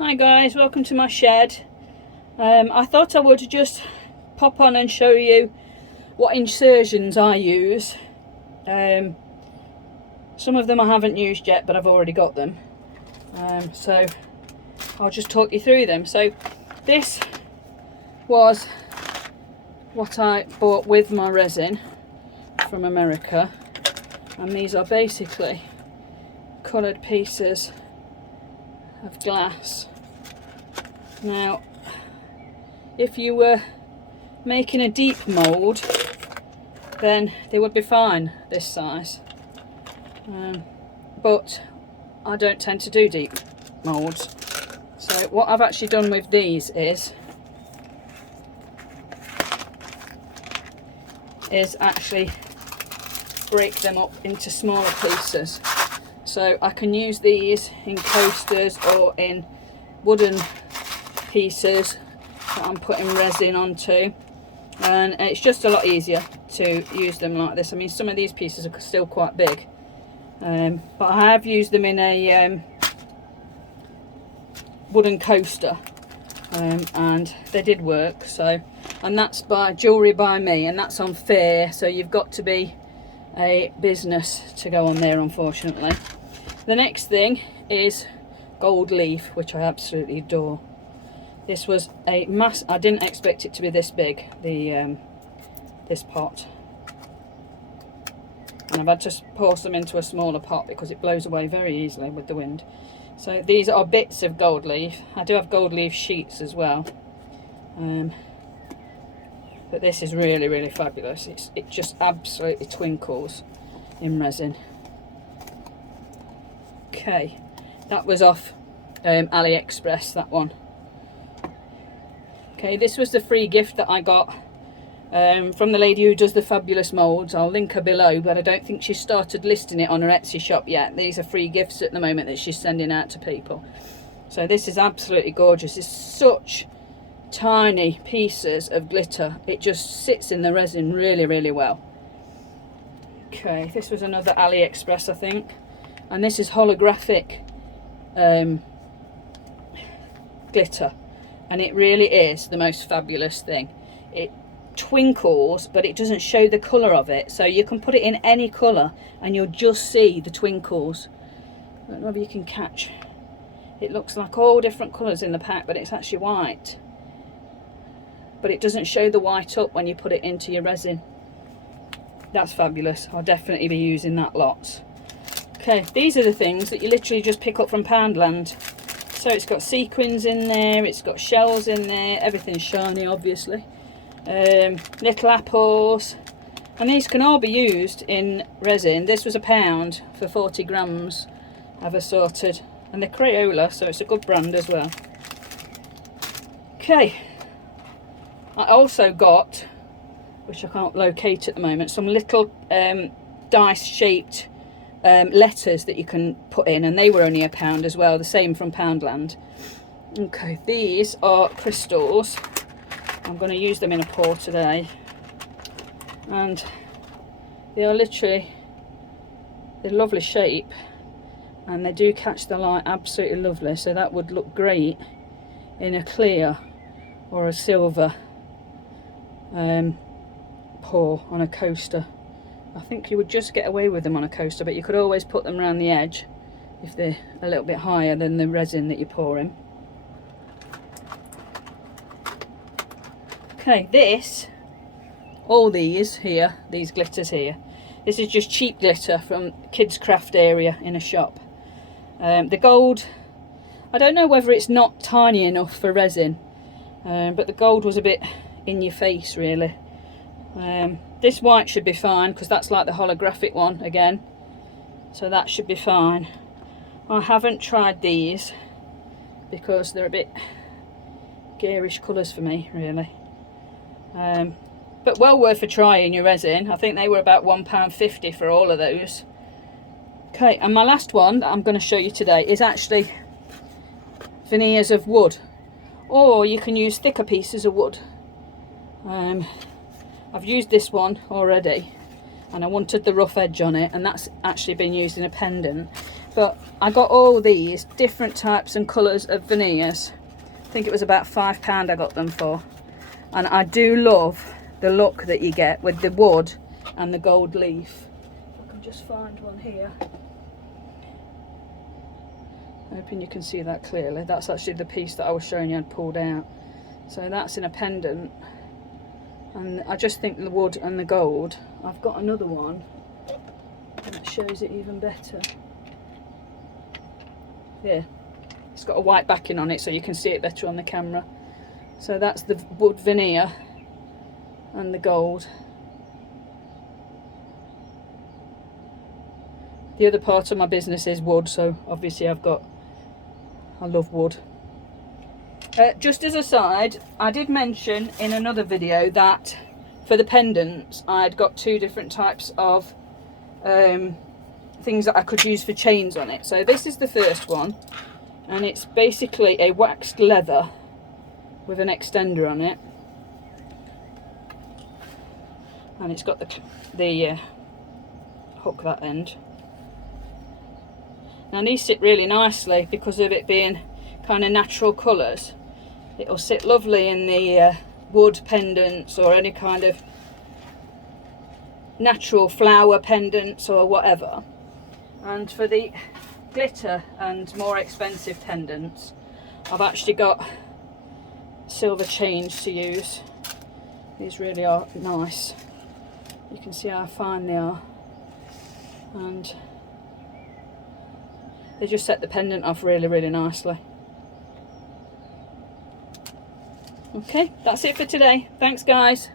Hi guys, welcome to my shed. I thought I would just pop on and show you what insertions I use. Some of them I haven't used yet, but I've already got them. So I'll just talk you through them. So this was what I bought with my resin from America, and these are basically coloured pieces of glass. Now, if you were making a deep mould, then they would be fine this size, but I don't tend to do deep moulds. So what I've actually done with these is actually break them up into smaller pieces. So I can use these in coasters or in wooden pieces that I'm putting resin onto, and it's just a lot easier to use them like this. I mean, some of these pieces are still quite big, but I have used them in a wooden coaster, and they did work. So, and that's by Jewellery by Me, and that's on Fair, so you've got to be a business to go on there, unfortunately. The next thing is gold leaf, which I absolutely adore. This was a mass. I didn't expect it to be this big, this pot, and I've had to pour some into a smaller pot because it blows away very easily with the wind. So these are bits of gold leaf. I do have gold leaf sheets as well, but this is really, really fabulous. It just absolutely twinkles in resin. Okay, that was off AliExpress, that one. Okay, this was the free gift that I got from the lady who does the fabulous moulds. I'll link her below, but I don't think she's started listing it on her Etsy shop yet. These are free gifts at the moment that she's sending out to people. So this is absolutely gorgeous. It's such tiny pieces of glitter. It just sits in the resin really, really well. Okay, this was another AliExpress, I think. And this is holographic glitter, and it really is the most fabulous thing. It twinkles, but it doesn't show the colour of it, so you can put it in any colour and you'll just see the twinkles. I don't know if you can catch. It looks like all different colours in the pack, but it's actually white, but it doesn't show the white up when you put it into your resin. That's fabulous. I'll definitely be using that lots. Okay, these are the things that you literally just pick up from Poundland. So it's got sequins in there, it's got shells in there, everything's shiny obviously. Little apples, and these can all be used in resin. This was £1 for 40 grams I've assorted, and they're Crayola, so it's a good brand as well. Okay, I also got, which I can't locate at the moment, some little dice shaped letters that you can put in, and they were only £1 as well, the same from Poundland. Okay, these are crystals. I'm going to use them in a pour today, and they are literally, they're lovely shape, and they do catch the light absolutely lovely, so that would look great in a clear or a silver pour on a coaster. I think you would just get away with them on a coaster, but you could always put them around the edge if they're a little bit higher than the resin that you pour in. Okay, all these here, these glitters here, this is just cheap glitter from kids craft area in a shop. The gold, I don't know whether it's not tiny enough for resin, but the gold was a bit in your face really. This white should be fine because that's like the holographic one again, so that should be fine. I haven't tried these because they're a bit garish colours for me really, but well worth a try in your resin. I think they were about £1.50 for all of those. Okay, and my last one that I'm going to show you today is actually veneers of wood, or you can use thicker pieces of wood. I've used this one already, and I wanted the rough edge on it, and that's actually been used in a pendant. But I got all these different types and colours of veneers. I think it was about £5 I got them for. And I do love the look that you get with the wood and the gold leaf. I can just find one here. Hoping you can see that clearly. That's actually the piece that I was showing you I'd pulled out. So that's in a pendant. And I just think the wood and the gold. I've got another one that shows it even better. Yeah, it's got a white backing on it so you can see it better on the camera. So that's the wood veneer and the gold. The other part of my business is wood, so obviously I love wood. Just as a side, I did mention in another video that for the pendants I'd got 2 different types of things that I could use for chains on it. So this is the first one, and it's basically a waxed leather with an extender on it, and it's got the hook that end. Now these sit really nicely because of it being kind of natural colours. It'll sit lovely in the wood pendants or any kind of natural flower pendants or whatever. And for the glitter and more expensive pendants, I've actually got silver chains to use. These really are nice. You can see how fine they are, and they just set the pendant off really, really nicely. Okay, that's it for today. Thanks guys.